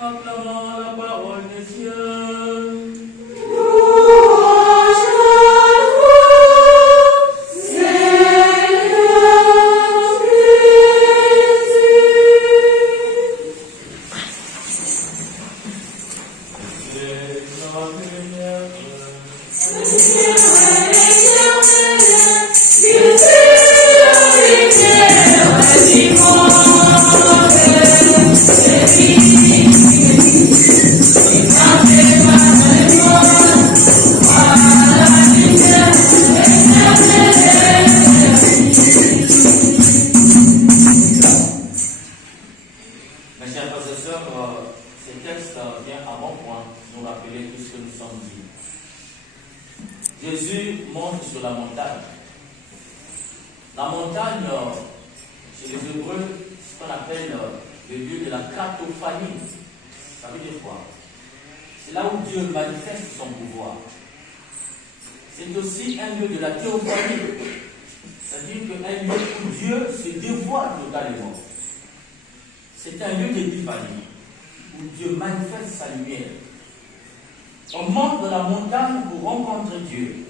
Acclamons la parole des cieux. Jésus monte sur la montagne. La montagne, chez les Hébreux, c'est ce qu'on appelle le lieu de la catophanie. Ça veut dire quoi? C'est là où Dieu manifeste son pouvoir. C'est aussi un lieu de la théophanie. C'est-à-dire qu'un lieu où Dieu se dévoile totalement. C'est un lieu d'épiphanie, où Dieu manifeste sa lumière. On monte de la montagne pour rencontrer Dieu.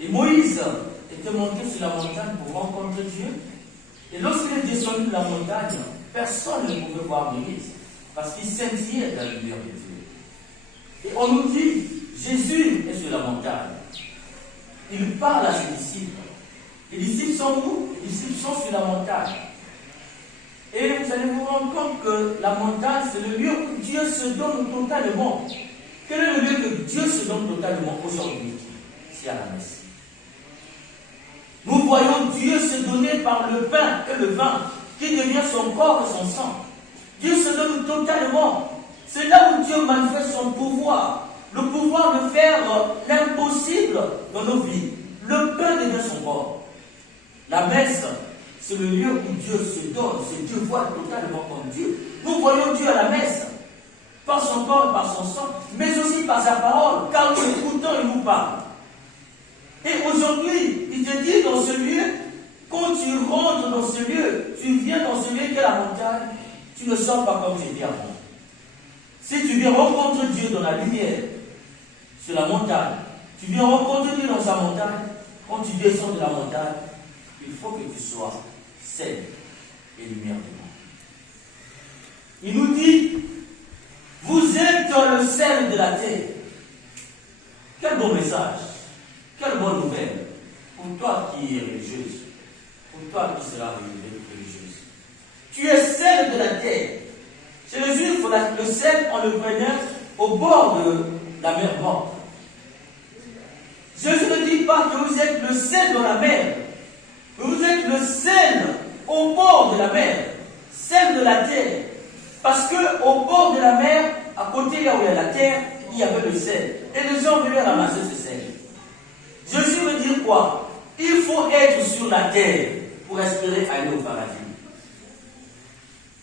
Et Moïse était monté sur la montagne pour rencontrer Dieu. Et lorsqu'il est descendu de la montagne, personne ne pouvait voir Moïse, parce qu'il scintillait de la lumière de Dieu. Et on nous dit, Jésus est sur la montagne. Il parle à ses disciples. Les disciples sont où? Les disciples sont sur la montagne. Et vous allez vous rendre compte que la montagne, c'est le lieu où Dieu se donne totalement. Quel est le lieu que Dieu se donne totalement aujourd'hui? C'est à la messe. Nous voyons Dieu se donner par le pain et le vin, qui devient son corps et son sang. Dieu se donne totalement. C'est là où Dieu manifeste son pouvoir. Le pouvoir de faire l'impossible dans nos vies. Le pain devient son corps. La messe, c'est le lieu où Dieu se donne, se dévoile totalement comme Dieu. Nous voyons Dieu à la messe, par son corps et par son sang, mais aussi par sa parole, car nous écoutons, il nous parle. Et aujourd'hui, il te dit dans ce lieu, quand tu rentres dans ce lieu, tu viens dans ce lieu qui est la montagne, tu ne sors pas comme tu étais avant. Si tu viens rencontrer Dieu dans la lumière, sur la montagne, tu viens rencontrer Dieu dans sa montagne, quand tu descends de la montagne, il faut que tu sois sel et lumière du monde. Il nous dit, vous êtes le sel de la terre. Quel bon message, quelle bonne nouvelle pour toi qui es religieuse, pour toi qui seras religieuse. Tu es sel de la terre. Chez les Juifs, le sel, on le prenait au bord de la mer morte. Jésus ne dit pas que vous êtes le sel dans la mer, mais vous êtes le sel au bord de la mer, sel de la terre. Parce qu'au bord de la mer, à côté là où il y a la terre, il y avait le sel. Et les gens venaient ramasser ce sel. Jésus veut dire quoi? Il faut être sur la terre pour espérer aller au paradis.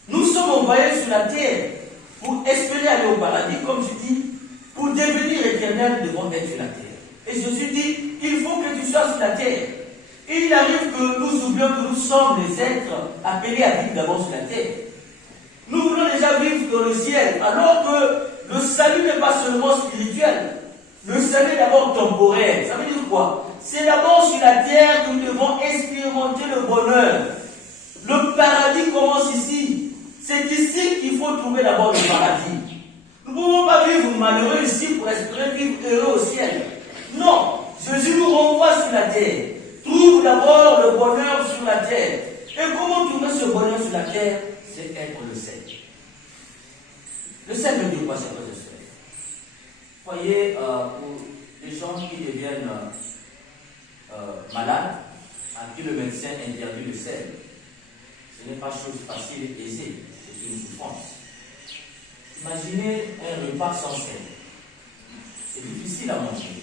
Nous sommes envoyés sur la terre pour espérer aller au paradis, comme je dis, pour devenir éternel, nous devons être sur la terre. Et Jésus dit, il faut que tu sois sur la terre. Et il arrive que nous oublions que nous sommes les êtres appelés à vivre d'abord sur la terre. Nous voulons déjà vivre dans le ciel, alors que le salut n'est pas seulement spirituel. Le salut est d'abord temporaire. Ça veut dire quoi? C'est d'abord sur la terre que nous devons expérimenter le bonheur. Le paradis commence ici. C'est ici qu'il faut trouver d'abord le paradis. Nous ne pouvons pas vivre malheureux ici pour espérer vivre heureux au ciel. Non, Jésus nous renvoie sur la terre. Trouve d'abord le bonheur sur la terre. Et comment trouver ce bonheur sur la terre? C'est être le sel. Le sel veut dire quoi, c'est quoi le sel? Voyez, pour les gens qui deviennent malades, à qui le médecin interdit le sel, ce n'est pas chose facile et aisée, c'est une souffrance. Imaginez un repas sans sel. C'est difficile à manger.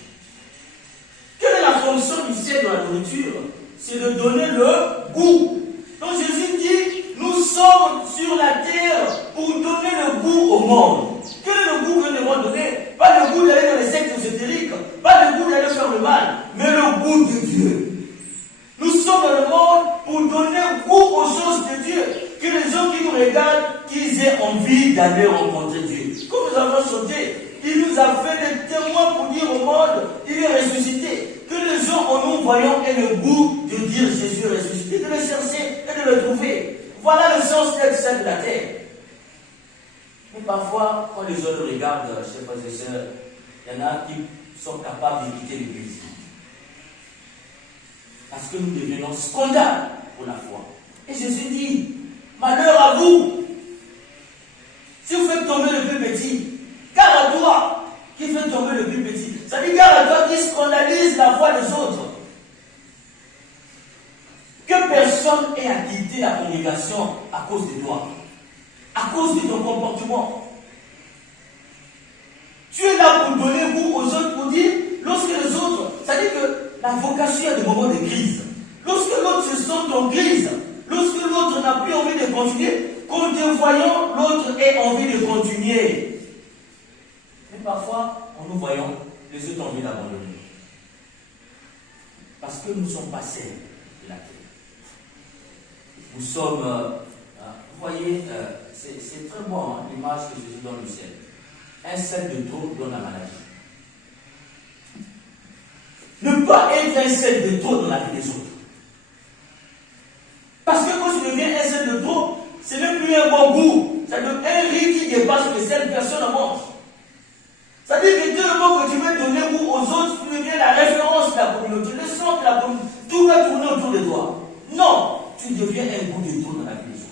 Quelle est la fonction du sel dans la nourriture? C'est de donner le goût. Donc Jésus dit, nous sommes sur la terre pour donner le goût au monde. Quel est le goût que nous devons donner? Pas le goût d'aller dans les sectes ésotériques, pas le goût d'aller faire le mal, mais le goût de Dieu. Nous sommes dans le monde pour donner goût aux choses de Dieu. Que les gens qui nous regardent, qu'ils aient envie d'aller rencontrer Dieu. nous avons sauté, il nous a fait des témoins pour dire au monde, il est ressuscité. Que les gens en nous voyant aient le goût de dire Jésus est ressuscité, de le chercher et de le trouver. Voilà le sens d'être celle de la terre. Mais parfois, quand les gens nous regardent, chers frères et sœurs, il y en a qui sont capables de quitter l'église. Parce que nous devenons scandale pour la foi. Et Jésus dit, malheur à vous. Si vous faites tomber le plus petit, garde à toi qui fait tomber le plus petit. Ça dit garde à toi qui scandalise la foi des autres. Que personne ait à quitter la congrégation à cause de toi. À cause de ton comportement. Tu es là pour donner goût aux autres, pour dire, lorsque les autres, ça dit que la vocation est des moments de crise. Lorsque l'autre se sent en crise, lorsque l'autre n'a plus envie de continuer, qu'en te voyant, l'autre ait envie de continuer. Mais parfois, en nous voyant, les autres ont envie d'abandonner. Parce que nous sommes passés de la terre. Nous sommes, vous voyez, c'est très bon hein, l'image que Jésus donne du ciel. Un sel de trop donne la maladie. Ne pas être un sel de trop dans la vie des autres. Parce que quand tu deviens un sel de trop, ce n'est plus un bon goût. Ça devient un riz qui dépasse le sel, personne ne mange. Ça veut dire que dès le moment que tu veux donner goût aux autres, tu deviens la référence de la communauté, le centre de la communauté. Tout va tourner autour de toi. Non, tu deviens un goût de trop dans la vie des autres.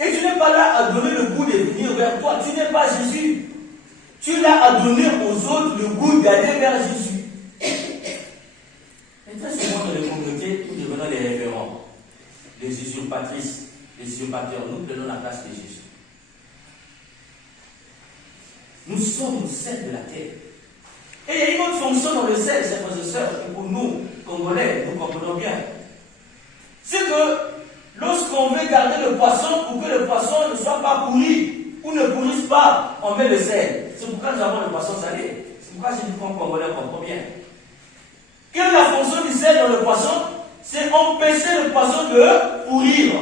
Et tu n'es pas là à donner le goût de venir vers toi. Tu n'es pas Jésus. Tu es là à donner aux autres le goût d'aller vers Jésus. Et très souvent dans les communautés, nous devenons les référents, les usurpatrices, les usurpateurs. Nous prenons la place de Jésus. Nous sommes le sel de la terre. Et il y a une autre fonction dans le sel, chers frères et sœurs, et pour nous, Congolais, nous comprenons bien. C'est que lorsqu'on veut garder le poisson, pour que le poisson ne soit pas pourri, ou ne pourrisse pas, on met le sel. C'est pourquoi nous avons le poisson salé. C'est pourquoi j'ai dit qu'on Congolais comprend bien. Quelle est la fonction du sel dans le poisson? C'est empêcher le poisson de pourrir.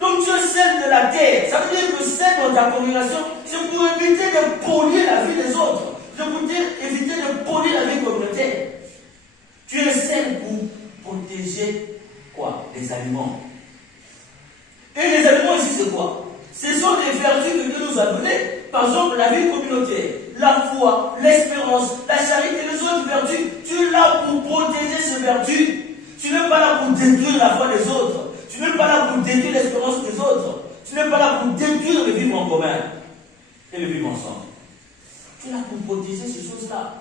Donc tu es sel de la terre. Ça veut dire que sel dans ta congrégation, c'est pour éviter de polluer la vie des autres. C'est pour éviter de polluer la vie communautaire. Tu es sel pour protéger quoi? Les aliments. Et les aliments ici c'est quoi? Ce sont des vertus que Dieu nous a données. Par exemple, la vie communautaire, la foi, l'espérance, la charité, les autres vertus. Tu es là pour protéger ces vertus. Tu n'es pas là pour détruire la foi des autres. Tu n'es pas là pour détruire l'espérance des autres. Tu n'es pas là pour détruire le vivre en commun et le vivre ensemble. Tu es là pour protéger ces choses-là.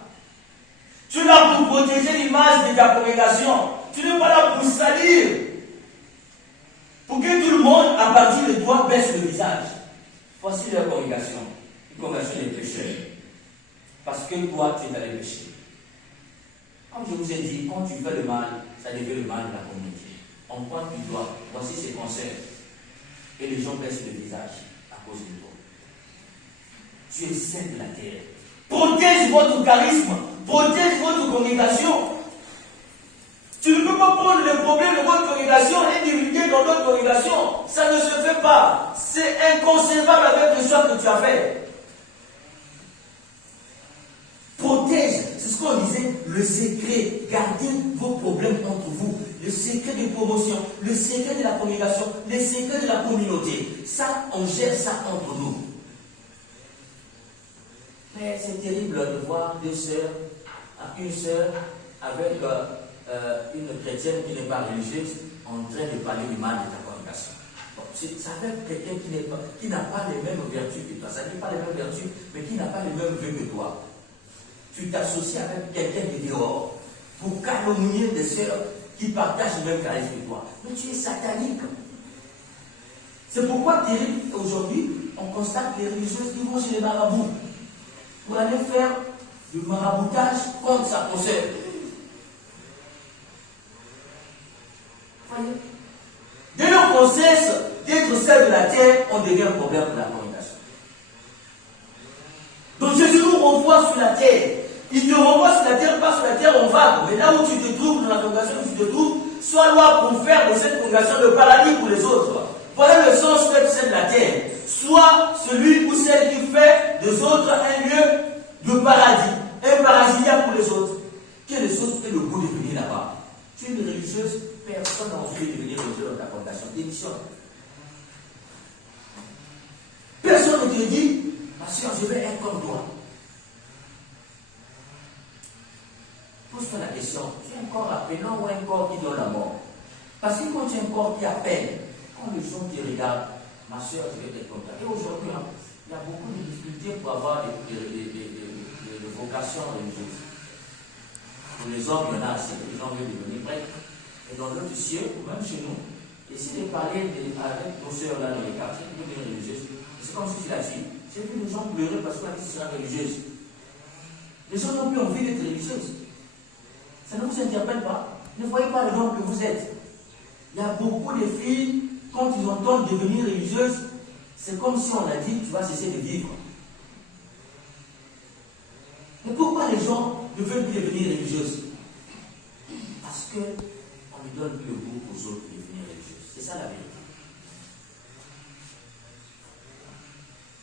Tu es là pour protéger l'image de ta congrégation. Tu n'es pas là pour salir. Pour que tout le monde, à partir de toi, baisse le visage. Voici leur congrégation. Une congrégation des pécheurs. Parce que toi, tu es dans les péchés. Comme je vous ai dit, quand tu fais le mal, ça devient le mal de la communauté. On pointe du doigt. Voici ces concerts. Et les gens baissent le visage à cause de toi. Tu es celle de la terre. Protège votre charisme. Protège votre congrégation. Tu ne peux pas prendre le problème de votre congrégation et divulguer dans d'autres congrégations. Ça ne se fait pas. C'est inconcevable avec le choix que tu as fait. Protège. C'est ce qu'on disait, le secret. Gardez vos problèmes entre vous. Le secret de promotion, le secret de la congrégation, le secret de la communauté. Ça, on gère ça entre nous. Mais c'est terrible de voir deux sœurs, une sœur avec une chrétienne qui n'est pas religieuse en train de parler du mal de ta congrégation. Bon, ça fait quelqu'un qui n'a pas les mêmes vertus que toi. Ça n'est pas les mêmes vertus, mais qui n'a pas les mêmes vœux que toi. Tu t'associes avec quelqu'un qui est dehors pour calomnier des sœurs qui partagent le même charisme que toi. Mais tu es satanique. C'est pourquoi terrible aujourd'hui, on constate les religieuses qui vont chez les marabouts pour aller faire du maraboutage contre sa consoeur. Voyez? Dès lors qu'on cesse d'être celle de la terre, on devient un problème pour la congrégation. Donc Jésus nous renvoie sur la terre. Il te renvoie sur la terre, pas sur la terre on va. Mais là où tu te trouves, dans la congrégation où tu te trouves, sois là pour faire de cette congrégation le paradis pour les autres. Voilà le sens d'être celle de la terre. Sois celui ou celle qui fait des autres un lieu de paradis, un parasitaire pour les autres. Que les autres aient le goût de venir là-bas. Tu es une religieuse, personne n'a envie de venir religieuse dans ta fondation. Démissionne. Personne ne te dit, ma soeur, je vais être comme toi. Pose-toi la question, tu es un corps appelant ou un corps qui donne la mort? Parce que quand tu es un corps qui appelle, quand les gens te regardent, ma soeur, je vais être comme toi. Et aujourd'hui, il y a beaucoup de difficultés pour avoir des vocations religieuses. Pour les hommes, il y en a assez. Les gens veulent devenir prêtres. Et dans d'autres cieux, même chez nous, essayez de parler avec nos soeurs là dans les quartiers, qui veulent devenir religieuses. C'est comme si tu l'as dit. J'ai vu les gens pleurer parce qu'on a dit que tu seras religieuse. Les gens n'ont plus envie d'être religieuses. Ça ne vous interpelle pas? Ne voyez pas le nombre que vous êtes. Il y a beaucoup de filles, quand ils entendent devenir religieuses, c'est comme si on a dit tu vas cesser de vivre. Mais pourquoi les gens ne veulent plus devenir religieuses? Parce qu'on ne donne plus le goût aux autres de devenir religieuses. C'est ça la vérité.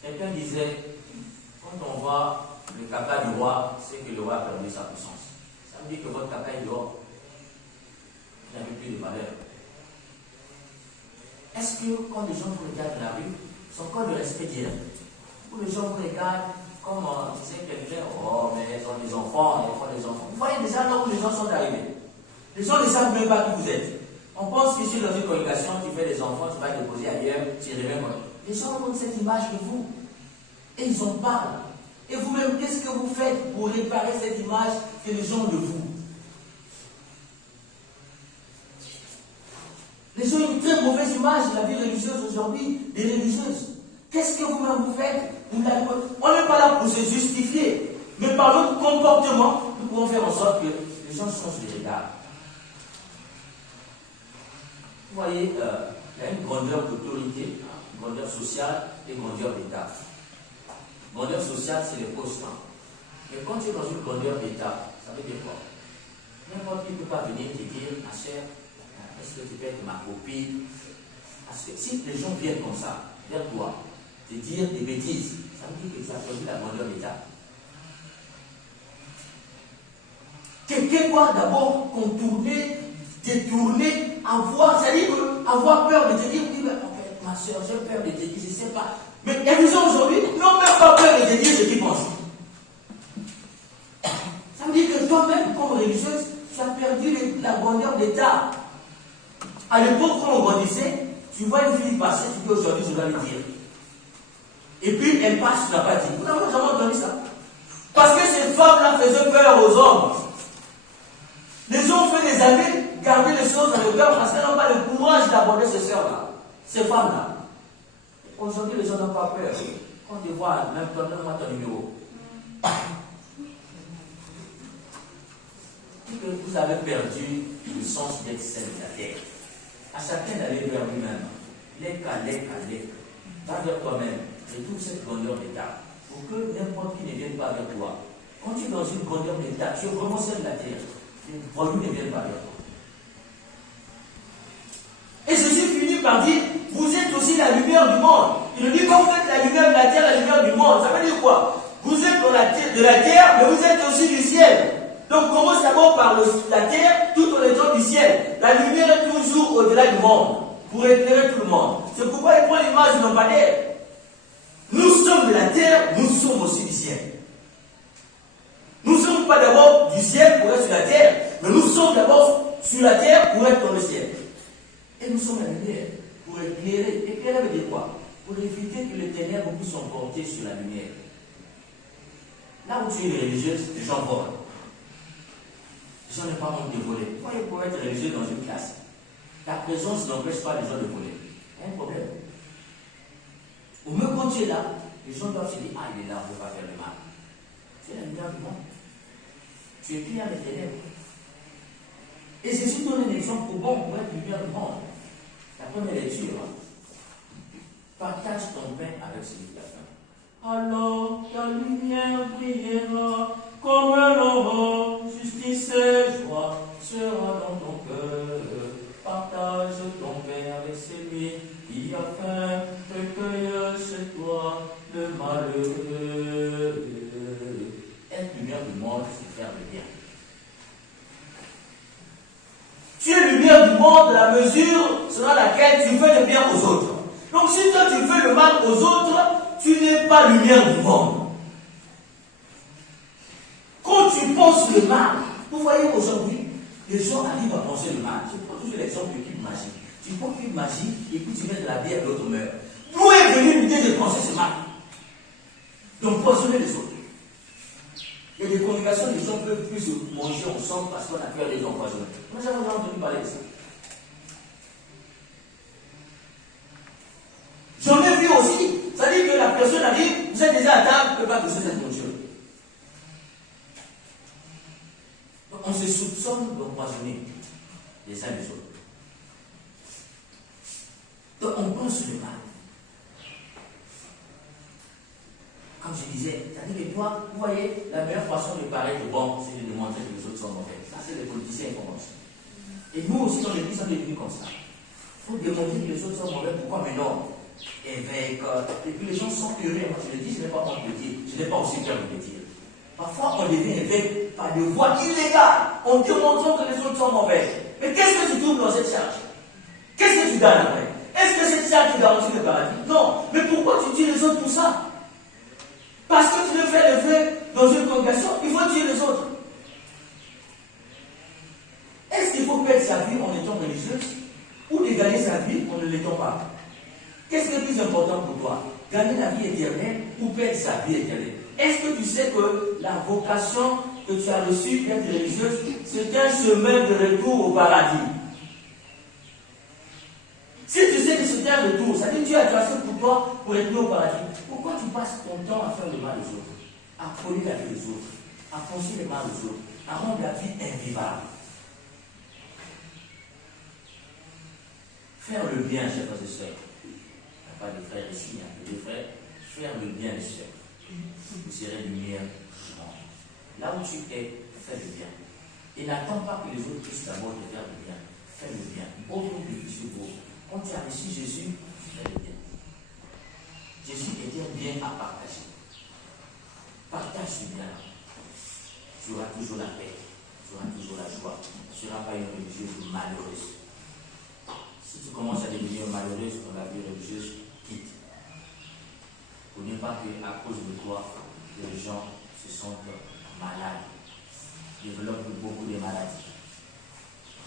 Quelqu'un disait, quand on voit le caca du roi, c'est que le roi a perdu sa puissance. Ça veut dire que votre caca est dehors. Il n'avait plus de valeur. Est-ce que quand les gens vous regardent dans la rue, son corps de respect direct, ou les gens vous regardent comme disait quelqu'un, oh mais ils ont des enfants, ils font des enfants. Vous voyez déjà là où les gens sont arrivés. Les gens ne savent même pas qui vous êtes. On pense que si dans une congregation, tu fais des enfants, tu vas les déposer ailleurs, tu reviens. Les gens ont cette image de vous. Et ils en parlent. Et vous-même, qu'est-ce que vous faites pour réparer cette image que les gens ont de vous? Les gens ont une très mauvaise image de la vie religieuse aujourd'hui, des religieuses. Qu'est-ce que vous-même vous faites? On n'est pas là pour se justifier. Mais par notre comportement, nous pouvons faire en sorte que les gens changent de regard. Vous voyez, il y a une grandeur d'autorité, une grandeur sociale et une grandeur d'État. Grandeur sociale, c'est les postes. Mais quand tu es dans une grandeur d'État, ça veut dire quoi? N'importe qui ne peut pas venir te dire, ma chère, est-ce que tu peux être ma copine? Parce que si les gens viennent comme ça, vers toi, te dire des bêtises, ça veut dire que tu as perdu la grandeur d'État. Quelqu'un doit d'abord contourner, détourner, c'est-à-dire avoir peur de te dire, oui, mais en fait, ma soeur, j'ai peur de te dire, je ne sais pas. Mais il y a des gens aujourd'hui qui n'ont même pas peur de te dire ce qu'ils pensent. Ça veut dire que toi-même, comme religieuse, tu as perdu la grandeur d'État. À l'époque, quand on grandissait, tu vois une fille passer, tu dis aujourd'hui, je dois lui dire. Et puis, elle passe, tu n'as pas dit. Vous n'avez jamais entendu ça? Parce que ces femmes-là faisaient peur aux hommes. Les hommes ont fait des années garder les choses dans le cœur parce qu'elles n'ont pas le courage d'aborder ces sœurs-là, ces femmes-là. Aujourd'hui, les gens n'ont pas peur. Quand ils voient, même toi, donne-moi ton numéro. Que vous avez perdu le sens d'être célibataire. À chacun d'aller vers lui-même. Va vers toi-même. Et toute cette grandeur d'état. Pour que n'importe qui ne vienne pas vers toi. Quand tu es dans une grandeur d'état, tu es vraiment célibataire. Les produits ne viennent pas vers toi. Et Jésus finit par dire, vous êtes aussi la lumière du monde. Il nous dit, quand vous êtes la lumière de la terre, la lumière du monde. Ça veut dire quoi? Vous êtes de la terre, mais vous êtes aussi du ciel. Donc commence d'abord par la terre, tout en étant du ciel. La lumière est toujours au-delà du monde, pour éclairer tout le monde. C'est pourquoi il prend l'image du lampadaire. Nous sommes de la terre, nous sommes aussi du ciel. Nous ne sommes pas d'abord du ciel pour être sur la terre, mais nous sommes d'abord sur la terre pour être dans le ciel. Et nous sommes la lumière pour éclairer. Éclairer veut dire quoi? Pour éviter que les ténèbres puissent s'emporter sur la lumière. Là où tu es religieuse, les gens volent. Les gens n'ont pas honte de voler. Pourquoi ils peuvent être religieux dans une classe? Ta présence n'empêche pas les gens de voler. Il y a un problème. Ou même quand tu es là, les gens doivent se dire, ah, il est là, on ne peut pas faire le mal. C'est la lumière du monde. Tu es clair des ténèbres. Et Jésus donne un exemple bon pour être lumière du monde. La première lecture, partage ton pain avec celui qui a faim. Alors ta lumière brillera comme l'aurore, justice et joie sera dans ton cœur. Partage ton pain avec celui qui a faim, recueille chez toi. la mesure selon laquelle tu fais le bien aux autres. Donc si toi tu fais le mal aux autres, tu n'es pas lumière du monde. Quand tu penses le mal, vous voyez aujourd'hui, les gens arrivent à penser le mal. Je prends toujours l'exemple de cube magique. Tu prends cube magique et puis tu mets de la bière et l'autre meurt. D'où est venue l'idée de penser ce mal? Donc poisonner les autres. Il y a des congrégations, les gens peuvent plus se manger ensemble parce qu'on a peur des empoisonnés. Moi j'avais entendu parler de ça. J'en ai vu aussi. Ça dit que la personne arrive, vous êtes déjà à table, vous ne pouvez pas toucher cette nourriture. Donc on se soupçonne d'empoisonner les uns les autres. Donc on pense le mal. Comme je disais, c'est-à-dire que toi, vous voyez, la meilleure façon de paraître bon, c'est de démontrer que les autres sont mauvais. Ça, c'est les politiciens qui commencent. Et nous aussi, dans l'église, on est devenus comme ça. Il faut démontrer que les autres sont mauvais. Pourquoi? Mais non. Évêque. Et puis les gens sont heureux. Moi, je le dis, je n'ai pas honte de le dire. Je n'ai pas aussi peur de le dire. Parfois, on devient évêque par des voies illégales, en démontrant que les autres sont mauvais. Mais qu'est-ce que tu trouves dans cette charge? Qu'est-ce que tu gagnes après? Est-ce que cette charge te garantit le paradis? Non. Mais pourquoi tu tues les autres pour ça? Parce que tu veux faire le vrai dans une congrégation, il faut tuer les autres. Est-ce qu'il faut perdre sa vie en étant religieuse ou de gagner sa vie en ne l'étant pas? Qu'est-ce qui est plus important pour toi? Gagner la vie éternelle ou perdre sa vie éternelle? Est-ce que tu sais que la vocation que tu as reçue d'être religieuse, c'est un chemin de retour au paradis? Si tu sais que c'est un retour, ça veut dire que Dieu a tracé pour toi pour être au paradis. Pourquoi tu passes ton temps à faire le mal aux autres, à coller la vie des autres, à penser le mal aux autres, à rendre la vie invivable? Faire le bien, chers frères et sœurs. Il n'y a pas de frères ici, hein, mais des frères. Faire le bien, les sœurs. Vous serez lumière du monde. Là où tu es, fais le bien. Et n'attends pas que les autres puissent d'abord te faire le bien. Fais le bien. Autre que tu suis beau. Quand tu as reçu Jésus, fais le bien. Jésus était un bien à partager. Partage ce bien-là. Tu auras toujours la paix. Tu auras toujours la joie. Tu ne seras pas une religieuse malheureuse. Si tu commences à devenir malheureuse dans la vie religieuse, quitte. Pour ne pas qu'à cause de toi, les gens se sentent malades, développent beaucoup de maladies.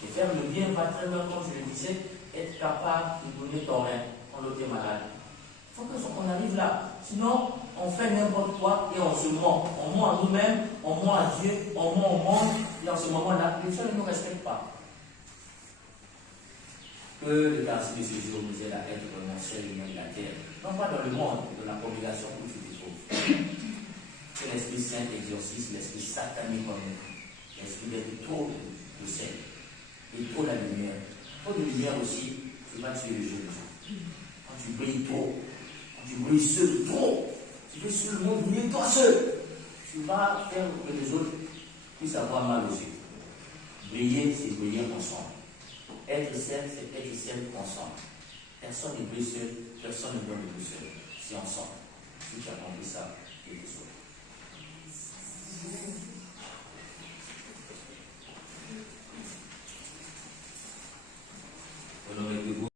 Et faire le bien va très loin, comme je le disais, être capable de donner ton rein quand l'autre est malade. Il faut qu'on arrive là. Sinon, on fait n'importe quoi et on se ment. On ment à nous-mêmes, on ment à Dieu, on ment au monde, et en ce moment-là, les gens ne nous respectent pas. Que le quartier de ce jour nous aide à être dans le ciel et de la terre. Non pas dans le monde, dans la congrégation où tu te trouves. Que l'Esprit Saint exorcise l'esprit satanique en nous. L'esprit d'être trop de sel. Et trop la lumière. Trop de lumière aussi, tu vas tuer le jour. Quand tu brilles trop, quand tu brilles seul trop, tu veux sur le monde briller toi seul. Tu vas faire que les autres puissent avoir mal aux yeux. Briller, c'est briller ensemble. Être seul, c'est être seul ensemble. Personne ne brille seul, personne ne doit briller seul. C'est ensemble. Si tu as compris ça, tu es sauvé. Honoré